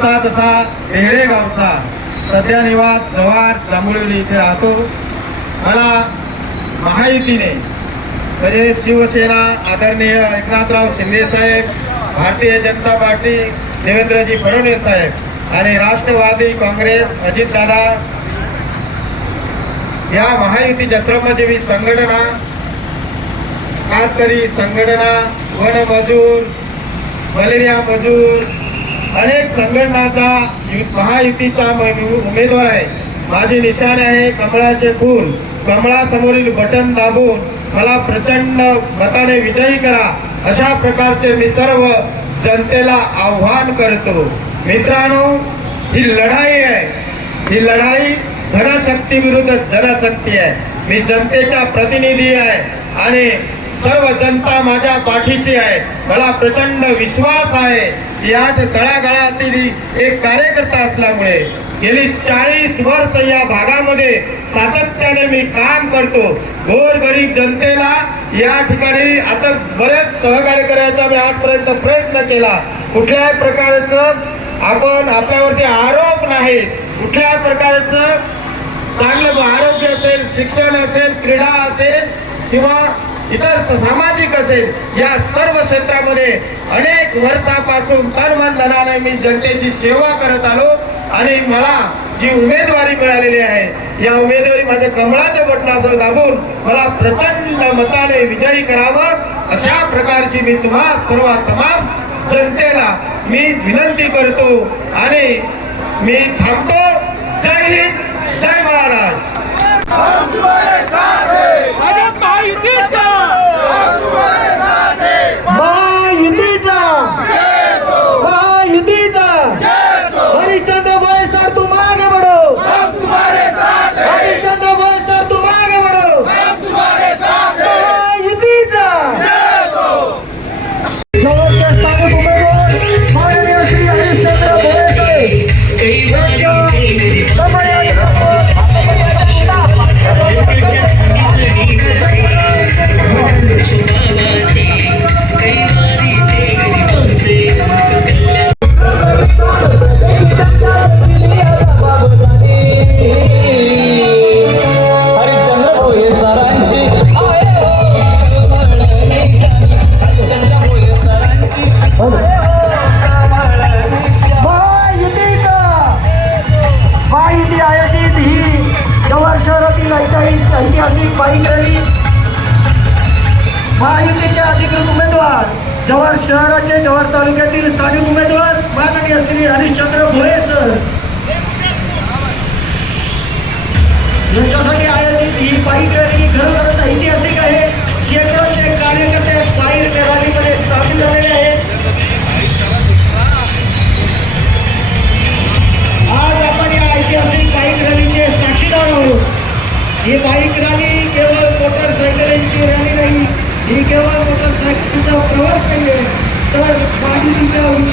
मूळचा तसा डेहरे गावचा सध्या निवास जव्हार जांभुळवली इथे राहतो. मला महायुतीने म्हणजे शिवसेना आदरणीय एकनाथराव शिंदेसाहेब भारतीय जनता पार्टी देवेंद्रजी फडणवीस साहेब आणि राष्ट्रवादी काँग्रेस अजितदादा या महायुती जत्रमजीवी संघटना कातकरी संघटना वन मजूर मलेरिया मजूर अनेक संघटनाचा महायुतीचा उमेदवार आहे. माझी निशाणे आहे कमळाचे फूल. कमळासमोरील बटन दाबून मला प्रचंड मताने विजयी करा. अशा प्रकारचे मी सर्व जनतेला आव्हान करतो. मित्रांनो ही लढाई आहे. ही लढाई धनशक्ती विरुद्ध जनशक्ती आहे. मी जनतेचा प्रतिनिधी आहे आणि सर्व जनता माझ्या पाठीशी आहे. मला प्रचंड विश्वास आहे. या तळागाळातील एक कार्यकर्ता असल्यामुळे गेली चाळीस वर्ष या भागामध्ये सातत्याने मी काम करतो. गोरगरीब जनतेला या ठिकाणी आता बरेच सहकार्य करायचा मी आजपर्यंत प्रयत्न केला. कुठल्याही प्रकारचं आपण आपल्यावरती आरोप नाहीत. कुठल्याही प्रकारचं चांगलं आरोग्य असेल शिक्षण असेल क्रीडा असेल किंवा इतर सामाजिक असेल या सर्व क्षेत्रामध्ये अनेक वर्षापासून तन मन धनाने मी जनतेची सेवा करत आलो आणि मला जी उमेदवारी मिळालेली आहे या उमेदवारी माझ्या कमळाच्या बटनासह दाबून मला प्रचंड मताने विजयी करावं अशा प्रकारची मी तुम्हा सर्व तमाम जनतेला मी विनंती करतो आणि मी थांबतो. जय हिंद जय महाराज. महायुतीचे अधिकृत उमेदवार जव्हार शहराचे जव्हार तालुक्यातील स्थानिक उमेदवार माननीय श्री हरिश्चंद्र भोये सर. ही केवळ मोटरसायकलचा प्रवास नाही आहे तर पाणी उद्योगांचं